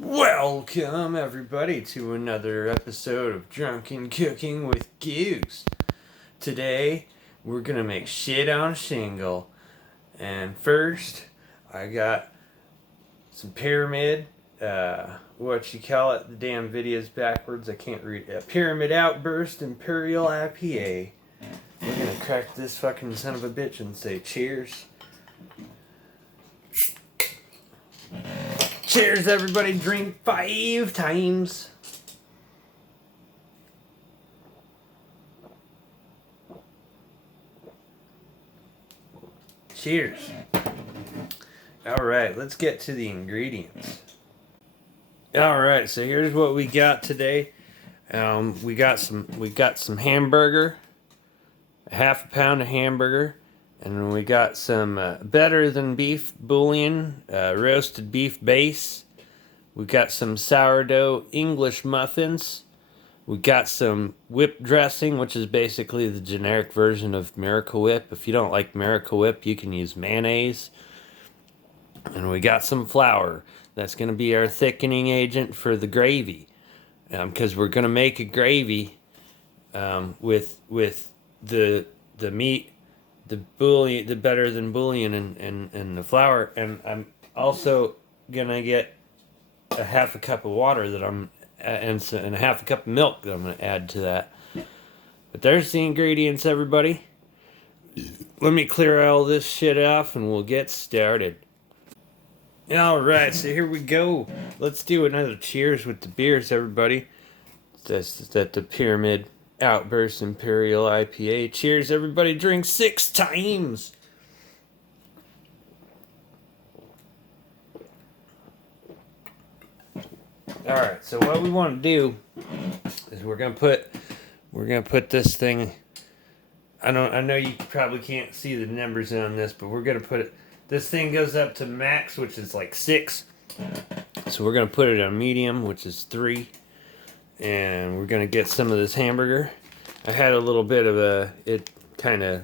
Welcome everybody to another episode of Drunken Cooking with Googz. Today we're gonna make shit on Shingle. And first I got some pyramid, what you call it, the damn video's backwards, I can't read it. Pyramid Outburst Imperial IPA. We're gonna crack this fucking son of a bitch and say cheers. Cheers, everybody. Drink 5 times. Cheers. All right, let's get to the ingredients. All right, so here's what we got today. We got some hamburger, a half a pound of hamburger. And we got some better than beef bouillon, roasted beef base. We got some sourdough English muffins. We got some whip dressing, which is basically the generic version of Miracle Whip. If you don't like Miracle Whip, you can use mayonnaise. And we got some flour. That's going to be our thickening agent for the gravy. Because we're going to make a gravy with the meat, the bouillon, the better than bouillon, and the flour. And I'm also gonna get a half a cup of water that and a half a cup of milk that I'm gonna add to that. But there's the ingredients, everybody. Let me clear all this shit off and we'll get started. All right, so here we go. Let's do another cheers with the beers, everybody. That's the Pyramid Outburst Imperial IPA. Cheers, everybody. Drink 6 times. All right, so what we want to do is we're gonna put this thing. I know you probably can't see the numbers on this, but we're gonna put it. This thing goes up to max, which is like 6. So we're gonna put it on medium, which is 3. And we're gonna get some of this hamburger. I had a little bit of it kind of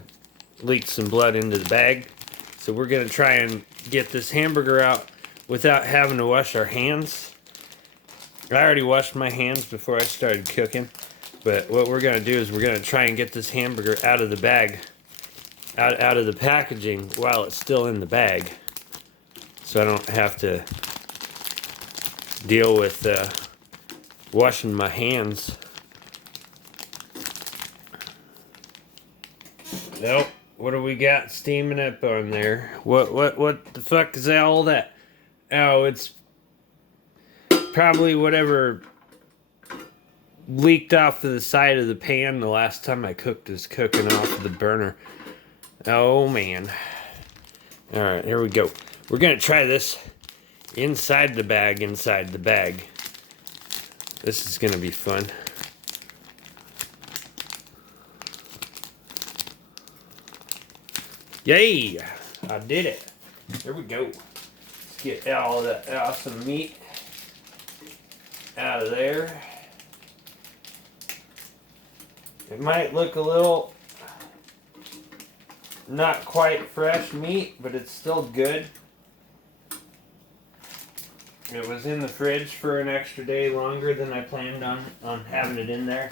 leaked some blood into the bag. So we're gonna try and get this hamburger out without having to wash our hands. I already washed my hands before I started cooking. But what we're gonna do is we're gonna try and get this hamburger out of the bag, out of the packaging while it's still in the bag. So I don't have to deal with washing my hands. Nope. What do we got steaming up on there? What the fuck is all that? Oh, it's probably whatever leaked off to the side of the pan the last time I cooked is cooking off of the burner. Oh man. Alright, here we go. We're gonna try this inside the bag. This is gonna be fun. Yay! I did it. There we go. Let's get all that awesome meat out of there. It might look a little not quite fresh meat, but it's still good. It was in the fridge for an extra day longer than I planned on having it in there.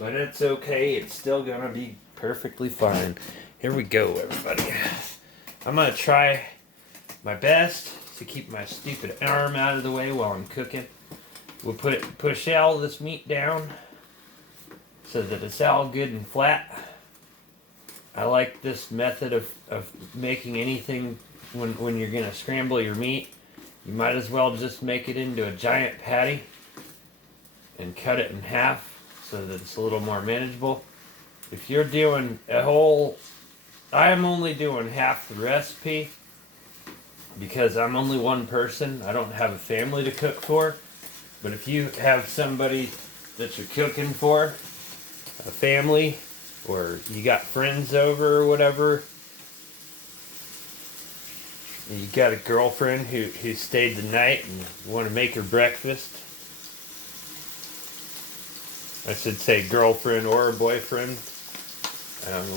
But it's okay. It's still gonna be perfectly fine. Here we go, everybody. I'm gonna try my best to keep my stupid arm out of the way while I'm cooking. We'll push all this meat down so that it's all good and flat. I like this method of making anything when you're gonna scramble your meat. You might as well just make it into a giant patty and cut it in half so that it's a little more manageable. If you're doing a whole, I'm only doing half the recipe because I'm only one person. I don't have a family to cook for. But if you have somebody that you're cooking for, a family, or you got friends over or whatever, you got a girlfriend who stayed the night and want to make her breakfast, I should say girlfriend or a boyfriend.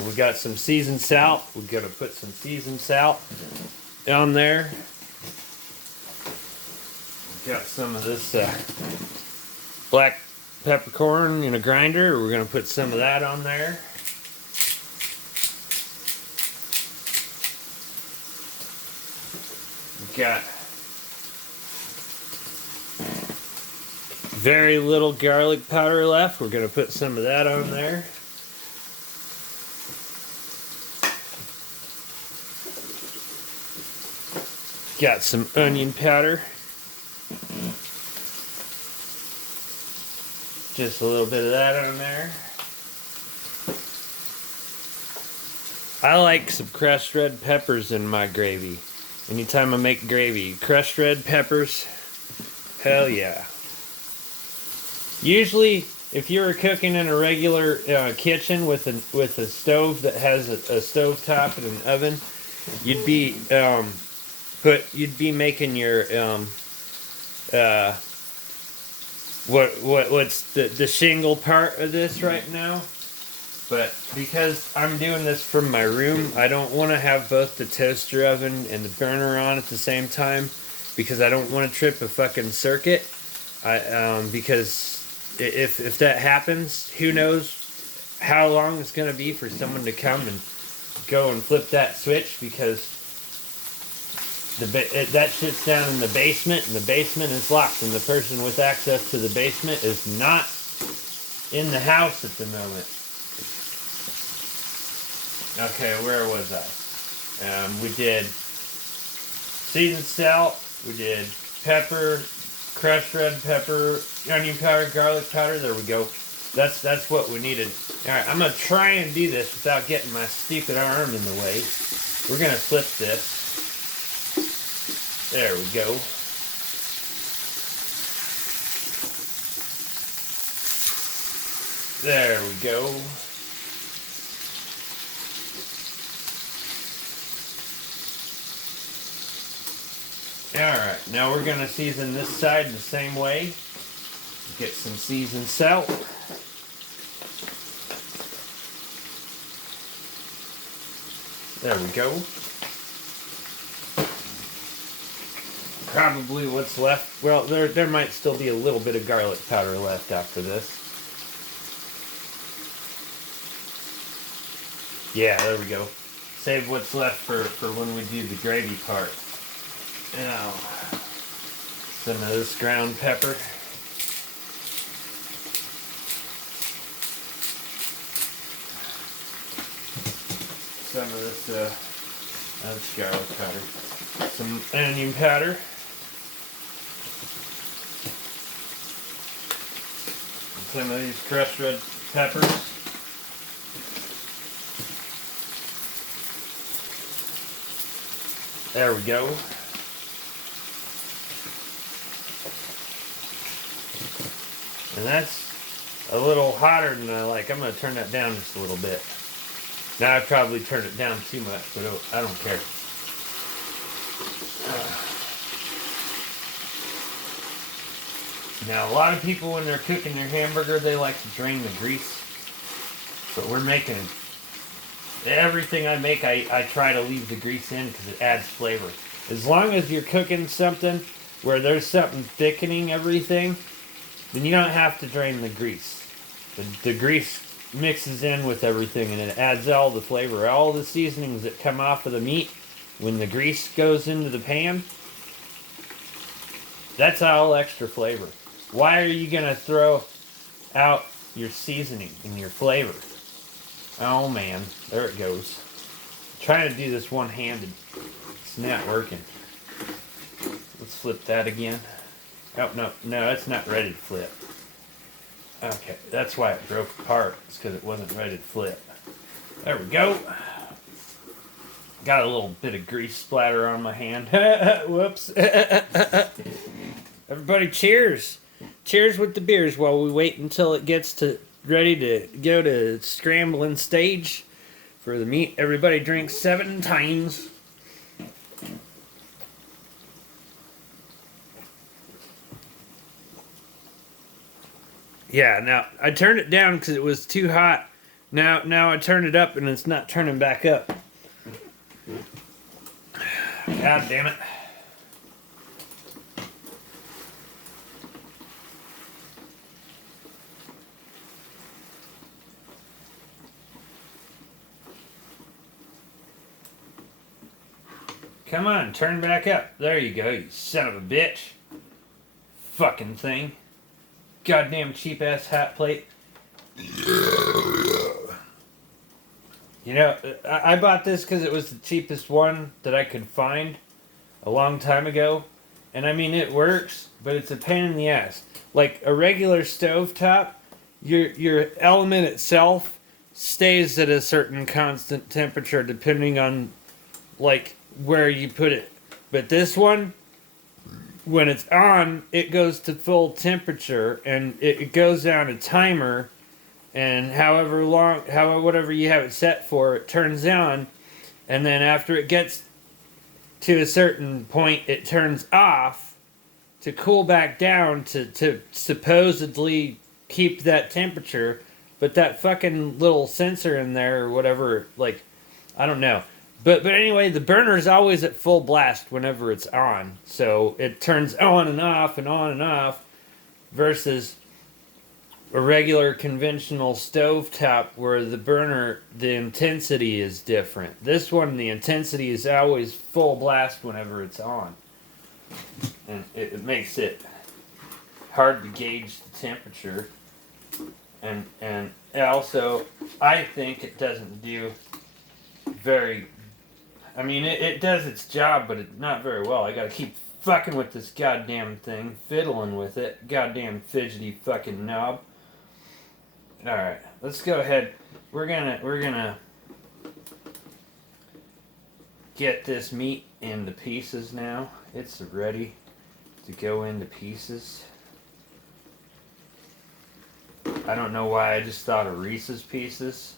We got some seasoned salt. We're going to put some seasoned salt on there. Got some of this black peppercorn in a grinder. We're going to put some of that on there. We've got very little garlic powder left. We're going to put some of that on there. Got some onion powder. Just a little bit of that on there. I like some crushed red peppers in my gravy. Anytime I make gravy, crushed red peppers, hell yeah. Usually, if you were cooking in a regular kitchen with a stove that has a stove top and an oven, you'd be making your what's the shingle part of this right now. But because I'm doing this from my room, I don't want to have both the toaster oven and the burner on at the same time, because I don't want to trip a fucking circuit. Because if that happens, who knows how long it's going to be for someone to come and go and flip that switch, because that shit's down in the basement, and the basement is locked, and the person with access to the basement is not in the house at the moment. Okay, where was I? We did seasoned salt, we did pepper, crushed red pepper, onion powder, garlic powder. There we go. That's what we needed. All right, I'm gonna try and do this without getting my stupid arm in the way. We're gonna flip this. There we go. There we go. Alright, now we're going to season this side the same way. Get some seasoned salt. There we go. Probably what's left, well, there might still be a little bit of garlic powder left after this. Yeah, there we go. Save what's left for when we do the gravy part. Now, some of this ground pepper. Some of this, that's garlic powder. Some onion powder. And some of these crushed red peppers. There we go. And that's a little hotter than I like. I'm going to turn that down just a little bit. Now I probably turned it down too much, but I don't care. Now a lot of people, when they're cooking their hamburger, they like to drain the grease. But we're making everything I make, I try to leave the grease in because it adds flavor. As long as you're cooking something where there's something thickening everything, then you don't have to drain the grease. The grease mixes in with everything, and it adds all the flavor. All the seasonings that come off of the meat, when the grease goes into the pan, that's all extra flavor. Why are you going to throw out your seasoning and your flavor? Oh man, there it goes. I'm trying to do this one-handed. It's not working. Let's flip that again. Oh, no, it's not ready to flip. Okay, that's why it broke apart. It's because it wasn't ready to flip. There we go. Got a little bit of grease splatter on my hand. Whoops. Everybody, cheers. Cheers with the beers while we wait until it gets ready to go to scrambling stage for the meat. Everybody drink 7 times. Yeah, now I turned it down because it was too hot. Now I turned it up and it's not turning back up. God damn it. Come on, turn back up. There you go, you son of a bitch. Fucking thing. Goddamn cheap ass hot plate. You know, I bought this because it was the cheapest one that I could find a long time ago. And I mean, it works, but it's a pain in the ass. Like a regular stovetop, your element itself stays at a certain constant temperature depending on like where you put it. But this one, when it's on, it goes to full temperature and it goes down a timer, and whatever you have it set for, it turns on, and then after it gets to a certain point, it turns off to cool back down to supposedly keep that temperature. But that fucking little sensor in there or whatever, like, I don't know. But anyway, the burner is always at full blast whenever it's on. So it turns on and off and on and off versus a regular conventional stovetop where the burner, the intensity is different. This one, the intensity is always full blast whenever it's on. And it makes it hard to gauge the temperature. And also, I think it doesn't do very... I mean, it does its job, but not very well. I gotta keep fucking with this goddamn thing, fiddling with it. Goddamn fidgety fucking knob. Alright, let's go ahead. We're gonna get this meat into pieces now. It's ready to go into pieces. I don't know why I just thought of Reese's Pieces,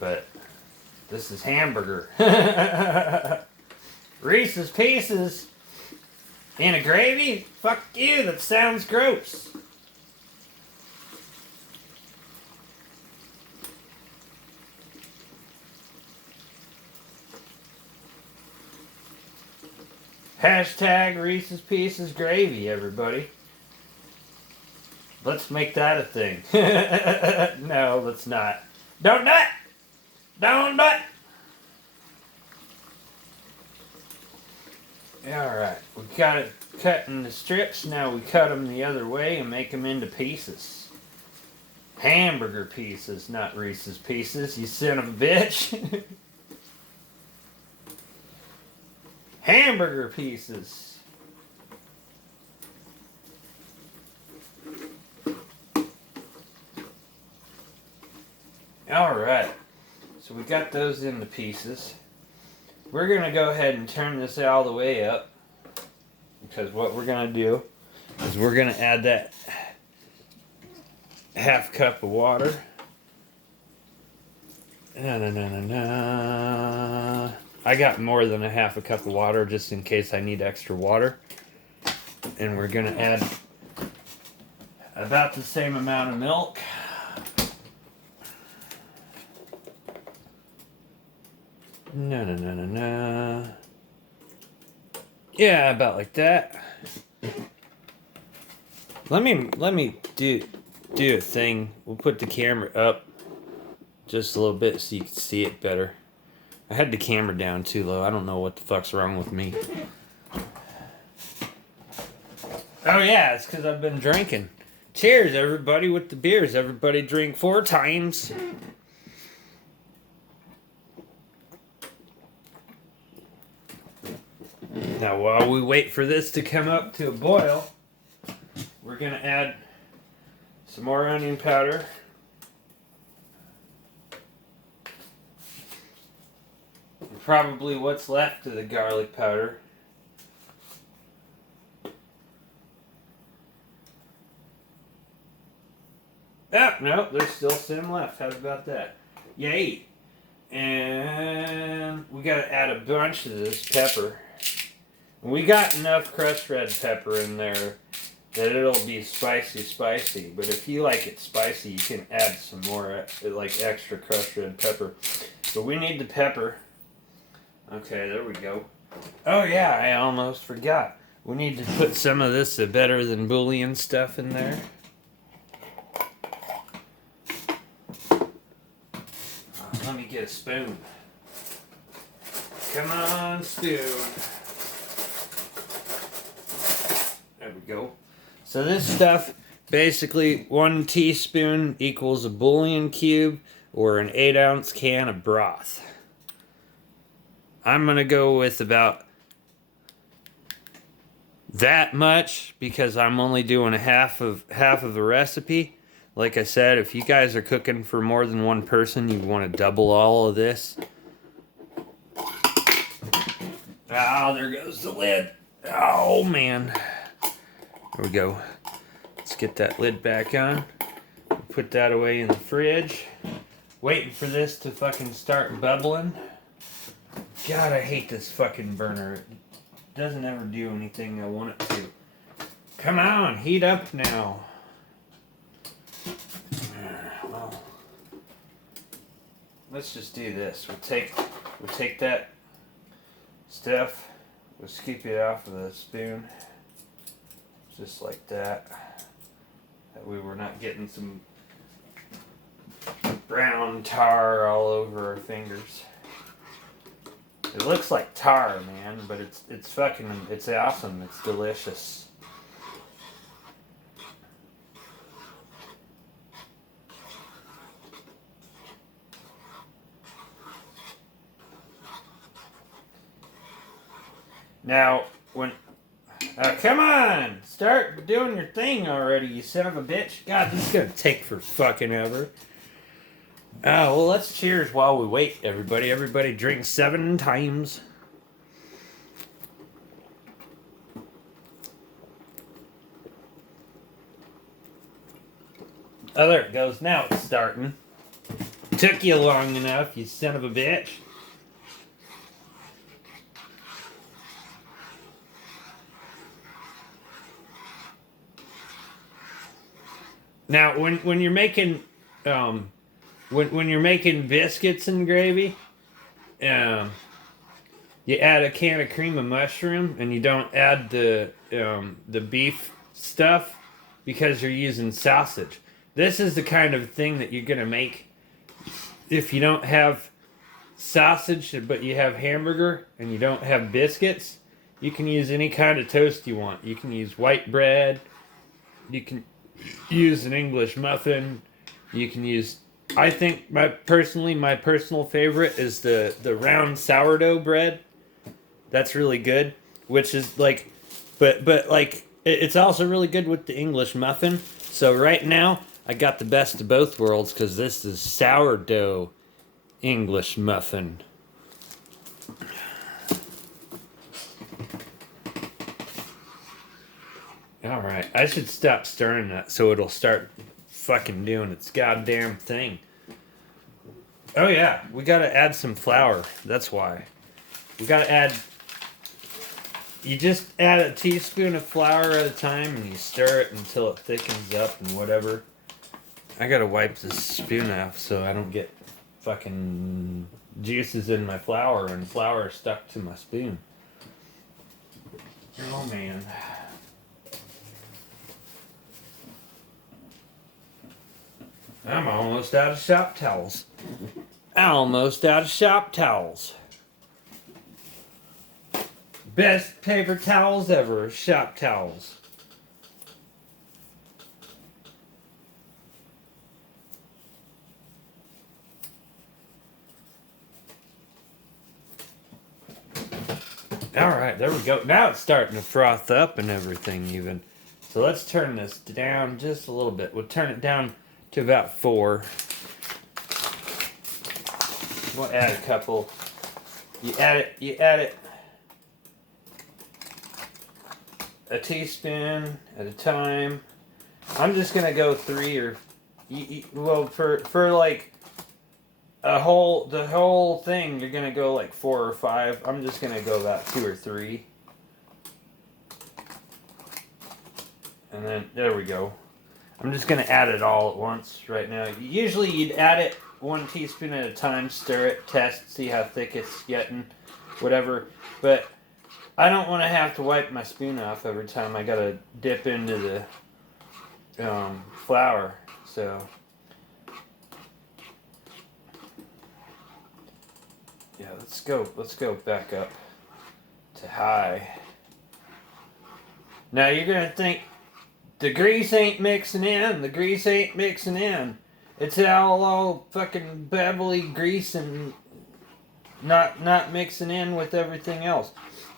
but this is hamburger. Reese's Pieces in a gravy? Fuck you, that sounds gross. Hashtag Reese's Pieces gravy, everybody. Let's make that a thing. No, let's not. Don't do it! Don't do it! Alright, we got it cut into strips. Now we cut them the other way and make them into pieces. Hamburger pieces, not Reese's Pieces, you son of a bitch. Hamburger pieces. Alright, so we got those into pieces. We're going to go ahead and turn this all the way up, because what we're going to do is we're going to add that half cup of water. I got more than a half a cup of water just in case I need extra water. And we're going to add about the same amount of milk. Yeah, about like that. Let me do a thing. We'll put the camera up just a little bit so you can see it better. I had the camera down too low. I don't know what the fuck's wrong with me. Oh yeah, it's because I've been drinking. Cheers, everybody, with the beers. Everybody drink 4 times. Now, while we wait for this to come up to a boil, we're going to add some more onion powder. And probably what's left of the garlic powder. Ah, no, there's still some left. How about that? Yay! And we got to add a bunch of this pepper. We got enough crushed red pepper in there that it'll be spicy. But if you like it spicy, you can add some more, like extra crushed red pepper. But we need the pepper. Okay, there we go. Oh yeah, I almost forgot. We need to put some of this Better Than Bouillon stuff in there. Let me get a spoon. Come on, spoon. There we go. So this stuff, basically 1 teaspoon equals a bouillon cube or an 8-ounce can of broth. I'm gonna go with about that much because I'm only doing half of the recipe. Like I said, if you guys are cooking for more than one person, you want to double all of this. Ah, there goes the lid. Oh man. There we go. Let's get that lid back on. Put that away in the fridge. Waiting for this to fucking start bubbling. God, I hate this fucking burner. It doesn't ever do anything I want it to. Come on, heat up now. Well, let's just do this. We'll take that stuff. We'll scoop it off of the spoon. Just like that. That way we're not getting some brown tar all over our fingers. It looks like tar, man, but it's awesome. It's delicious. Now, come on! Start doing your thing already, you son of a bitch. God, this is gonna take for fucking ever. Well, let's cheers while we wait, everybody. Everybody drink 7 times. Oh, there it goes. Now it's starting. Took you long enough, you son of a bitch. Now, when you're making when you're making biscuits and gravy, you add a can of cream of mushroom, and you don't add the beef stuff because you're using sausage. This is the kind of thing that you're gonna make if you don't have sausage, but you have hamburger and you don't have biscuits. You can use any kind of toast you want. You can use white bread. You can use an English muffin. You can use, I think my personal favorite is the round sourdough bread. That's really good, which is like, but like it's also really good with the English muffin. So right now I got the best of both worlds because this is sourdough English muffin. Alright, I should stop stirring that so it'll start fucking doing its goddamn thing. Oh yeah, we gotta add some flour. That's why. We gotta add... You just add a teaspoon of flour at a time and you stir it until it thickens up and whatever. I gotta wipe this spoon off so I don't get fucking juices in my flour and flour stuck to my spoon. Oh man. I'm almost out of shop towels. Almost out of shop towels. Best paper towels ever, shop towels. Alright, there we go. Now it's starting to froth up and everything even. So let's turn this down just a little bit. We'll turn it down to about 4. We'll add a couple. You add it a teaspoon at a time. I'm just gonna go 3 or well for like the whole thing you're gonna go like 4 or 5. I'm just gonna go about 2 or 3. And then there we go. I'm just going to add it all at once right now. Usually you'd add it 1 teaspoon at a time, stir it, test, see how thick it's getting, whatever. But I don't want to have to wipe my spoon off every time I got to dip into the flour. So, Yeah, let's go back up to high. Now you're gonna think the grease ain't mixing in. The grease ain't mixing in. It's all fucking babbly grease and not mixing in with everything else.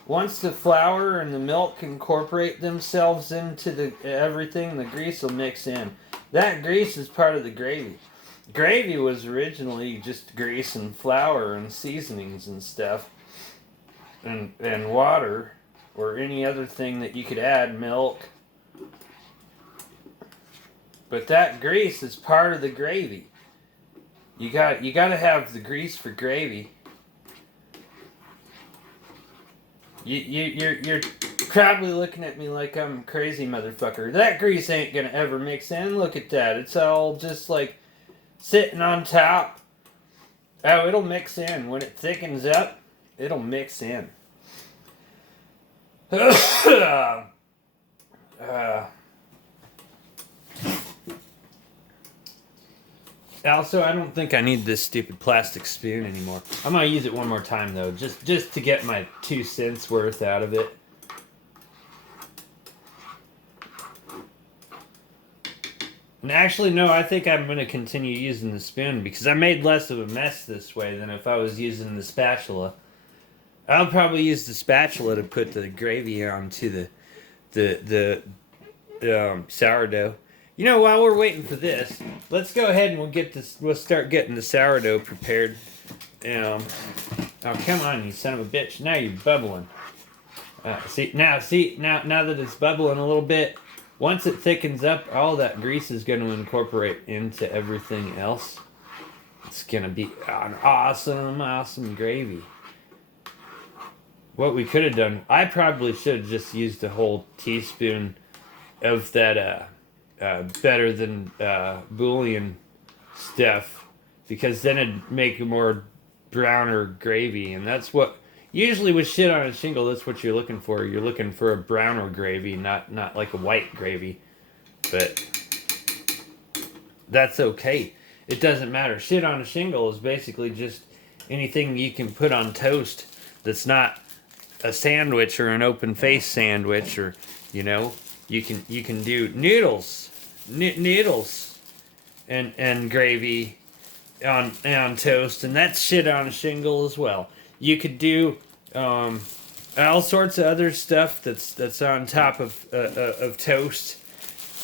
Once the flour and the milk incorporate themselves into everything, the grease will mix in. That grease is part of the gravy. Gravy was originally just grease and flour and seasonings and stuff, and water or any other thing that you could add, milk. But that grease is part of the gravy. You got to have the grease for gravy. You're probably looking at me like I'm a crazy motherfucker. That grease ain't gonna ever mix in. Look at that. It's all just like sitting on top. Oh, it'll mix in. When it thickens up, it'll mix in. Also, I don't think I need this stupid plastic spoon anymore. I'm gonna use it one more time though, just to get my 2 cents worth out of it. And actually, no, I think I'm gonna continue using the spoon because I made less of a mess this way than if I was using the spatula. I'll probably use the spatula to put the gravy onto the sourdough. You know, while we're waiting for this, let's go ahead and we'll start getting the sourdough prepared. Oh, come on, you son of a bitch. Now you're bubbling. Now that it's bubbling a little bit, once it thickens up, all that grease is going to incorporate into everything else. It's going to be an awesome gravy. What we could have done, I probably should have just used a whole teaspoon of that, better than bouillon stuff, because then it'd make a more browner gravy, and that's what usually with shit on a shingle, that's what you're looking for. You're looking for a browner gravy, not like a white gravy. But that's okay. It doesn't matter. Shit on a shingle is basically just anything you can put on toast that's not a sandwich or an open face sandwich, or you can do noodles and gravy on toast, and that's shit on a shingle as well. You could do all sorts of other stuff that's on top of toast,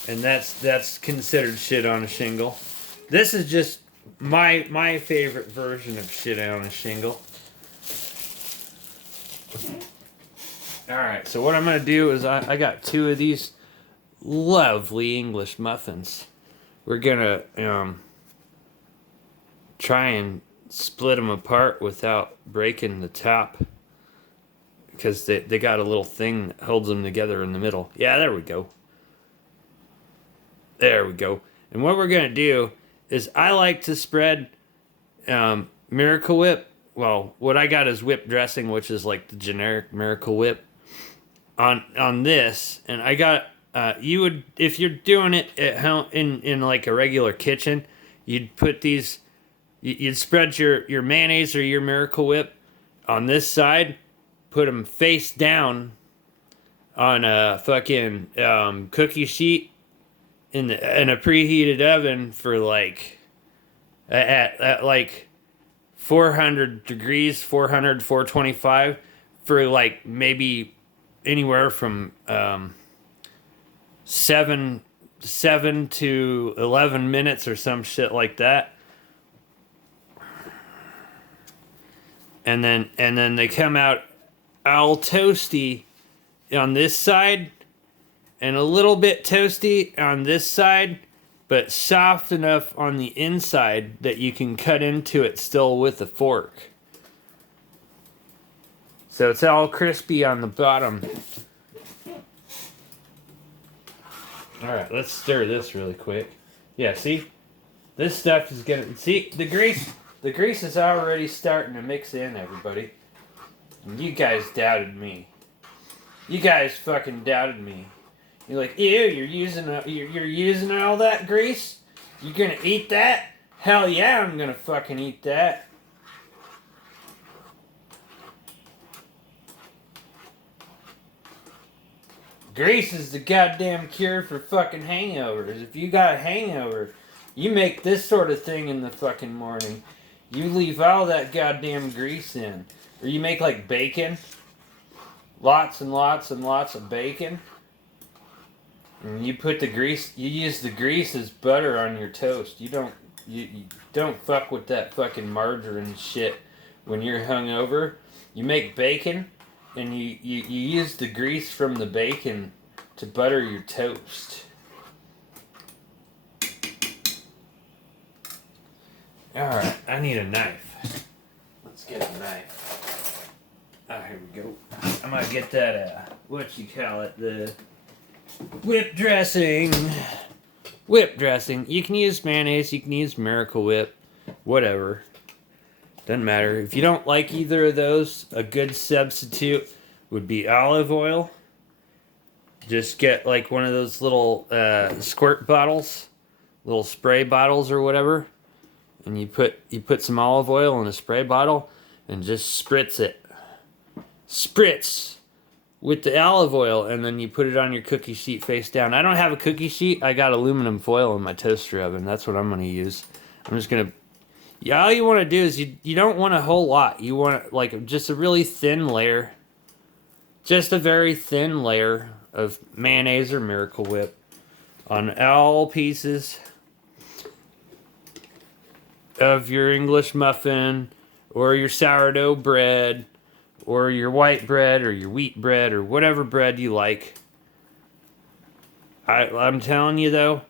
and that's considered shit on a shingle. This is just my favorite version of shit on a shingle. Alright, so what I'm going to do is I got 2 of these lovely English muffins. We're going to try and split them apart without breaking the top, because they got a little thing that holds them together in the middle. Yeah, there we go. There we go. And what we're going to do is I like to spread Miracle Whip. Well, what I got is whip dressing, which is like the generic Miracle Whip, on this. And I got, you would, if you're doing it at home in like a regular kitchen, you'd put these, you'd spread your mayonnaise or your Miracle Whip on this side, put them face down on a fucking cookie sheet in a preheated oven for like at like 400 degrees, 425 for like maybe anywhere from 7 to 11 minutes or some shit like that. And then they come out all toasty on this side and a little bit toasty on this side, but soft enough on the inside that you can cut into it still with a fork. So it's all crispy on the bottom. Alright, let's stir this really quick. Yeah, see? This stuff is gonna... See, the grease is already starting to mix in, everybody. And you guys doubted me. You guys fucking doubted me. You're like, ew, you're using all that grease? You're gonna eat that? Hell yeah, I'm gonna fucking eat that. Grease is the goddamn cure for fucking hangovers. If you got a hangover, you make this sort of thing in the fucking morning. You leave all that goddamn grease in. Or you make like bacon. Lots and lots and lots of bacon. And you put the grease, you use the grease as butter on your toast. You don't fuck with that fucking margarine shit when you're hungover. You make bacon and you use the grease from the bacon to butter your toast. Alright, I need a knife. Let's get a knife. Ah, here we go. I might get that, what you call it, the whip dressing. Whip dressing. You can use mayonnaise, you can use Miracle Whip, whatever. Doesn't matter. If you don't like either of those, a good substitute would be olive oil. Just get like one of those little squirt bottles, little spray bottles or whatever, and you put some olive oil in a spray bottle and just spritz it. Spritz with the olive oil, and then you put it on your cookie sheet face down. I don't have a cookie sheet. I got aluminum foil in my toaster oven. That's what I'm going to use. I'm just going to... Yeah, all you want to do is you don't want a whole lot. You want like just a really thin layer. Just a very thin layer of mayonnaise or Miracle Whip on all pieces of your English muffin or your sourdough bread or your white bread or your wheat bread or whatever bread you like. I'm telling you though,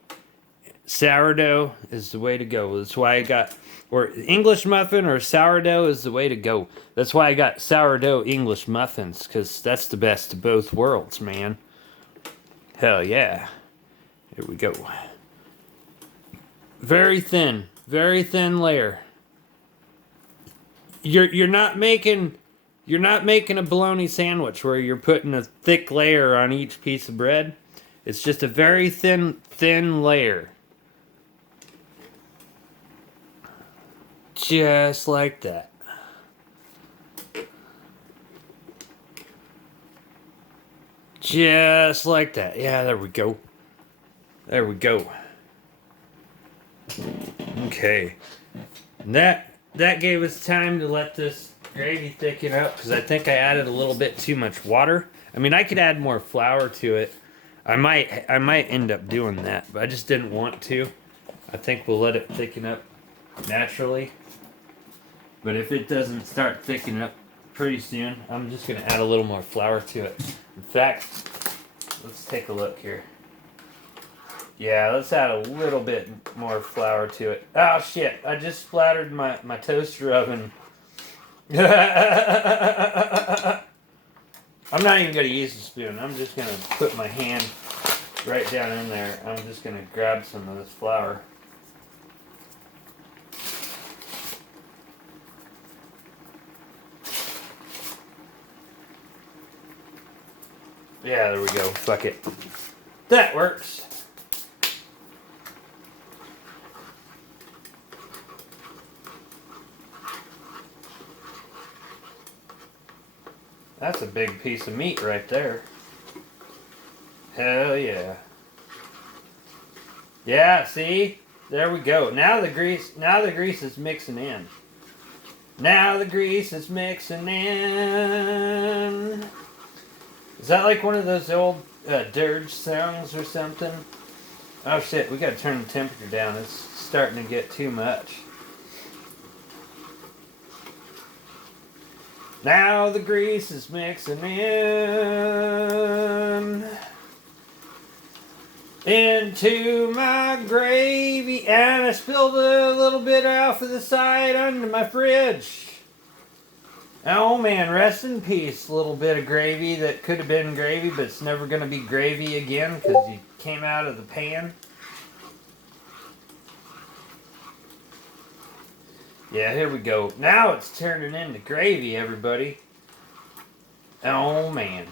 sourdough is the way to go. That's why I got... Or English muffin or sourdough is the way to go. That's why I got sourdough English muffins, because that's the best of both worlds, man. Hell yeah. Here we go. Very thin layer. You're not making a bologna sandwich where you're putting a thick layer on each piece of bread. It's just a very thin layer. Just like that. Just like that. Yeah, there we go. There we go. Okay. And that gave us time to let this gravy thicken up, because I think I added a little bit too much water. I mean, I could add more flour to it. I might end up doing that, but I just didn't want to. I think we'll let it thicken up naturally. But if it doesn't start thickening up pretty soon, I'm just going to add a little more flour to it. In fact, let's take a look here. Yeah, let's add a little bit more flour to it. Oh shit, I just splattered my toaster oven. I'm not even going to use the spoon. I'm just going to put my hand right down in there. I'm just going to grab some of this flour. Yeah, there we go. Fuck it. That works. That's a big piece of meat right there. Hell yeah. Yeah, see? There we go. Now the grease is mixing in. Now the grease is mixing in. Is that like one of those old dirge songs or something? Oh shit, we gotta turn the temperature down. It's starting to get too much. Now the grease is mixing in into my gravy, and I spilled a little bit off of the side under my fridge. Oh man, rest in peace, little bit of gravy that could have been gravy, but it's never going to be gravy again because you came out of the pan. Yeah, here we go. Now it's turning into gravy, everybody. Oh man.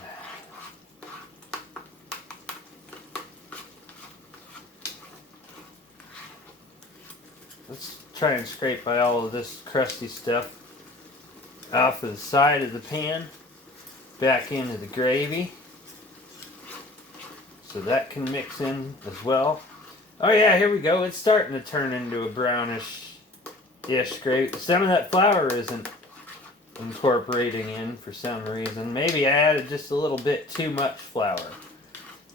Let's try and scrape by all of this crusty stuff off of the side of the pan, back into the gravy. that can mix in as well. Oh yeah, here we go. It's starting to turn into a brownish-ish gravy. Some of that flour isn't incorporating in for some reason. Maybe I added just a little bit too much flour.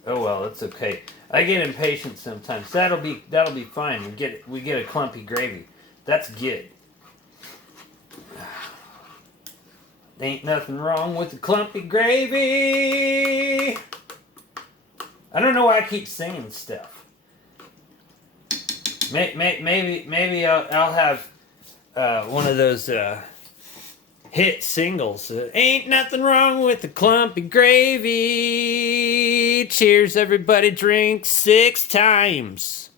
Oh well, it's okay. I get impatient sometimes. That'll be fine. We get a clumpy gravy. That's good. Ain't nothing wrong with the clumpy gravy. I don't know why I keep singing stuff. Maybe I'll have one of those hit singles. Ain't nothing wrong with the clumpy gravy. Cheers, everybody, drink 6 times.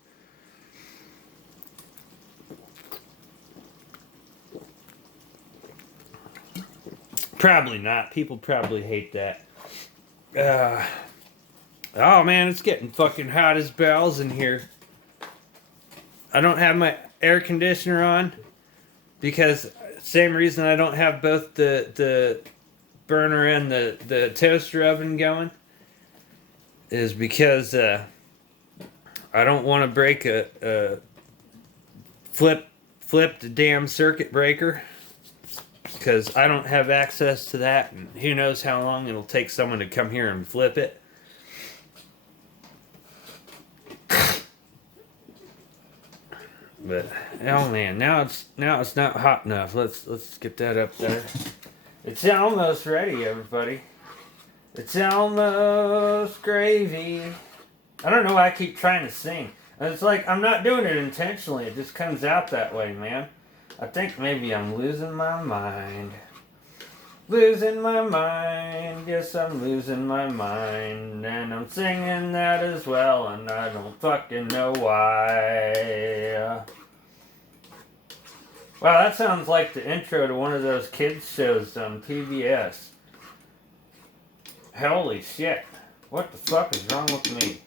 Probably not. People probably hate that. Oh man, it's getting fucking hot as bells in here. I don't have my air conditioner on because same reason I don't have both the burner and the toaster oven going is because I don't want to break a flip the damn circuit breaker. Because I don't have access to that, and who knows how long it'll take someone to come here and flip it. But oh man, now it's not hot enough. Let's get that up there. It's almost ready, everybody. It's almost gravy. I don't know why I keep trying to sing. It's like I'm not doing it intentionally. It just comes out that way, man. I think maybe I'm losing my mind. Losing my mind. Yes, I'm losing my mind. And I'm singing that as well, and I don't fucking know why. Wow, that sounds like the intro to one of those kids shows on PBS. Holy shit. What the fuck is wrong with me?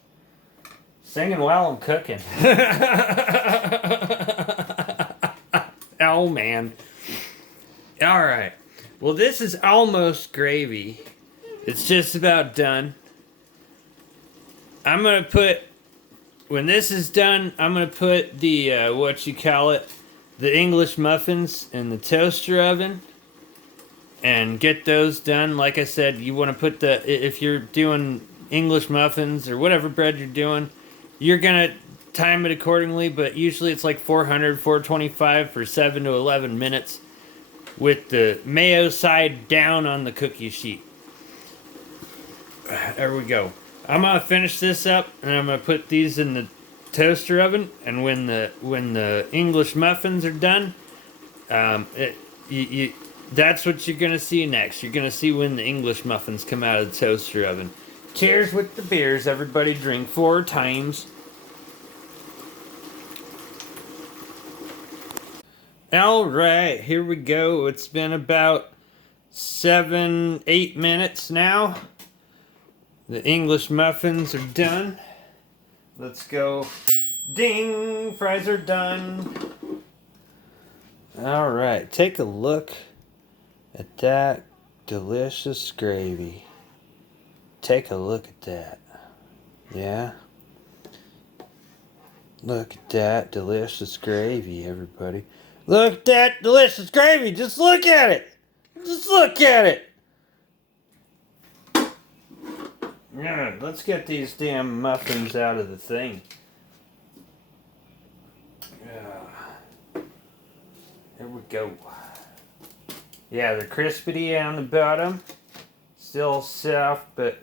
Singing while I'm cooking. Oh man. Alright. Well, this is almost gravy. It's just about done. I'm gonna put, when this is done, I'm gonna put the, the English muffins in the toaster oven and get those done. Like I said, you want to put if you're doing English muffins or whatever bread you're doing, you're gonna time it accordingly, but usually it's like 425 for 7 to 11 minutes with the mayo side down on the cookie sheet. There we go. I'm gonna finish this up and I'm gonna put these in the toaster oven, and when the English muffins are done, that's what you're gonna see next. You're gonna see when the English muffins come out of the toaster oven. Cheers with the beers, everybody. Drink 4 times. Alright, here we go. It's been about 7-8 minutes now. The English muffins are done. Let's go. Ding! Fries are done. Alright, take a look at that delicious gravy. Take a look at that. Yeah? Look at that delicious gravy, everybody. Look at that delicious gravy. Just look at it. Just look at it. Yeah, let's get these damn muffins out of the thing. Yeah. Here we go. Yeah, they're crispity on the bottom. Still soft, but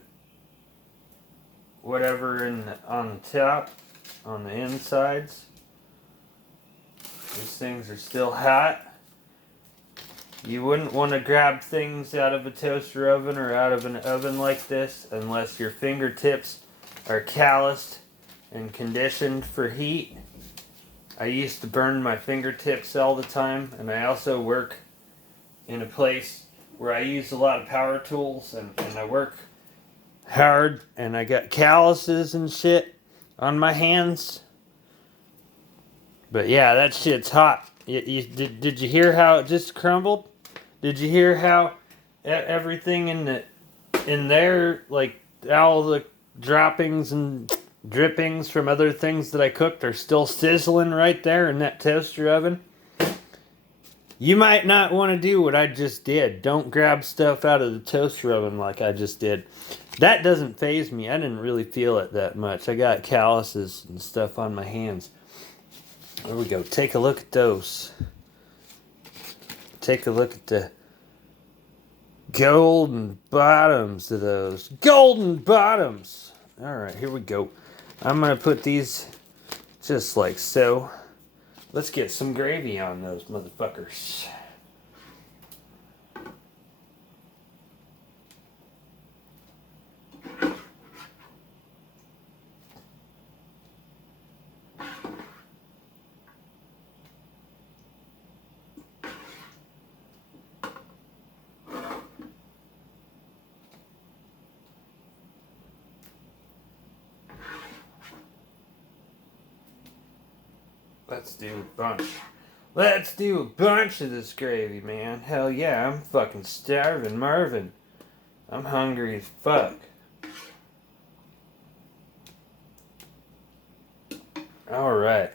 whatever on the top, on the insides. These things are still hot. You wouldn't want to grab things out of a toaster oven or out of an oven like this unless your fingertips are calloused and conditioned for heat. I used to burn my fingertips all the time, and I also work in a place where I use a lot of power tools, and I work hard, and I got calluses and shit on my hands. But yeah, that shit's hot. Did you hear how it just crumbled? Did you hear how everything in there, like all the droppings and drippings from other things that I cooked are still sizzling right there in that toaster oven. You might not want to do what I just did. Don't grab stuff out of the toaster oven like I just did. That doesn't faze me. I didn't really feel it that much. I got calluses and stuff on my hands. There we go. Take a look at those. Take a look at the golden bottoms of those. Golden bottoms! Alright, here we go. I'm going to put these just like so. Let's get some gravy on those motherfuckers. Let's do a bunch. Let's do a bunch of this gravy, man. Hell yeah, I'm fucking starving, Marvin. I'm hungry as fuck. Alright.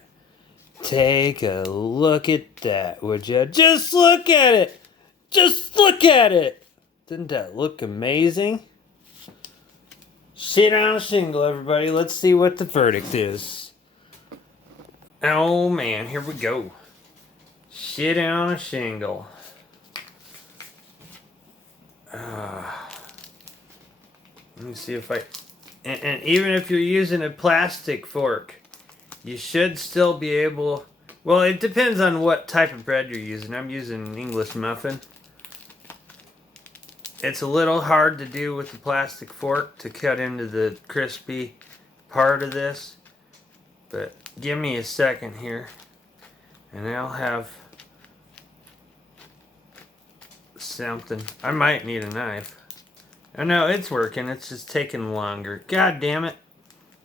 Take a look at that, would ya? Just look at it! Just look at it! Didn't that look amazing? Shit on a shingle, everybody. Let's see what the verdict is. Oh man, here we go. Shit on a shingle. Let me see if I... And even if you're using a plastic fork, you should still be able... Well, it depends on what type of bread you're using. I'm using an English muffin. It's a little hard to do with the plastic fork to cut into the crispy part of this. But give me a second here, and I'll have something. I might need a knife. Oh no, it's working. It's just taking longer. God damn it.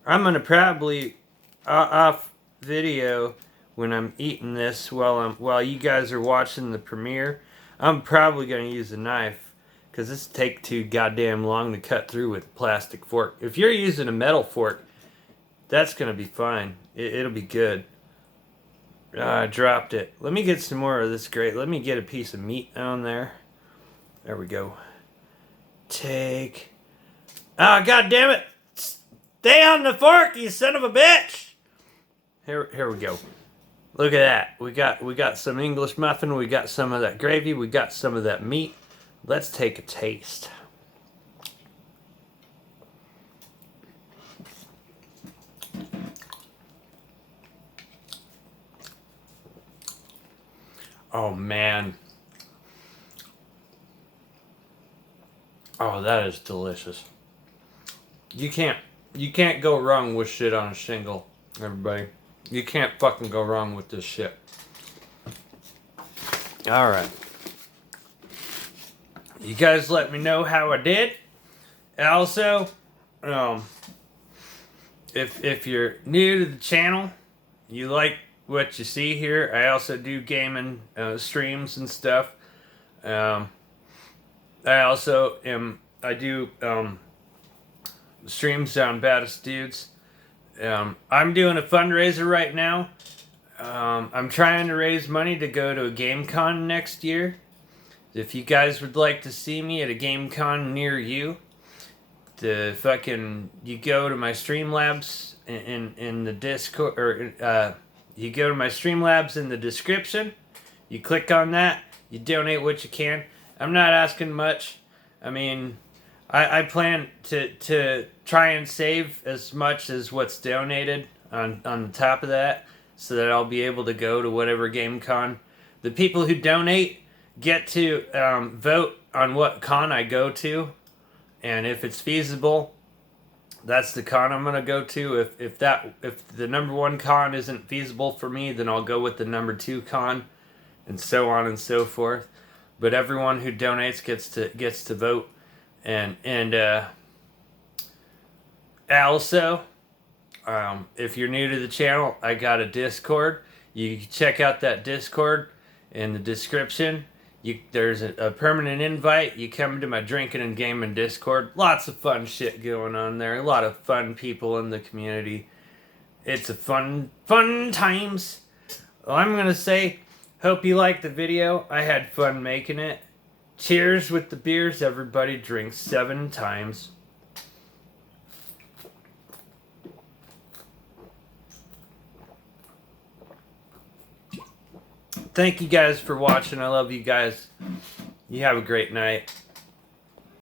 I'm going to probably off video when I'm eating this while you guys are watching the premiere. I'm probably going to use a knife because this take too goddamn long to cut through with a plastic fork. If you're using a metal fork, that's going to be fine. It'll be good. I dropped it. Let me get some more of this grate. Let me get a piece of meat on there. There we go. Take... Ah, God damn it! Stay on the fork, you son of a bitch! Here we go. Look at that. We got some English muffin. We got some of that gravy. We got some of that meat. Let's take a taste. Oh man. Oh, that is delicious. You can't go wrong with shit on a shingle, everybody. You can't fucking go wrong with this shit. Alright. You guys let me know how I did. Also, if you're new to the channel, you like what you see here, I also do gaming streams and stuff. I do streams on Baddest Dudes. I'm doing a fundraiser right now. I'm trying to raise money to go to a GameCon next year. If you guys would like to see me at a GameCon near you, you go to my Streamlabs in the Discord, or you go to my Streamlabs in the description. You click on that. You donate what you can. I'm not asking much. I mean, I plan to try and save as much as what's donated on the top of that, so that I'll be able to go to whatever GameCon. The people who donate get to vote on what con I go to, and if it's feasible, that's the con I'm gonna go to. If the number one con isn't feasible for me, then I'll go with the number two con, and so on and so forth. But everyone who donates gets to vote, and also, if you're new to the channel, I got a Discord. You can check out that Discord in the description. There's a permanent invite. You come to my Drinking and Gaming Discord. Lots of fun shit going on there. A lot of fun people in the community. It's a fun times. Well, I'm going to say, hope you liked the video. I had fun making it. Cheers with the beers. Everybody drink 7 times. Thank you guys for watching. I love you guys. You have a great night.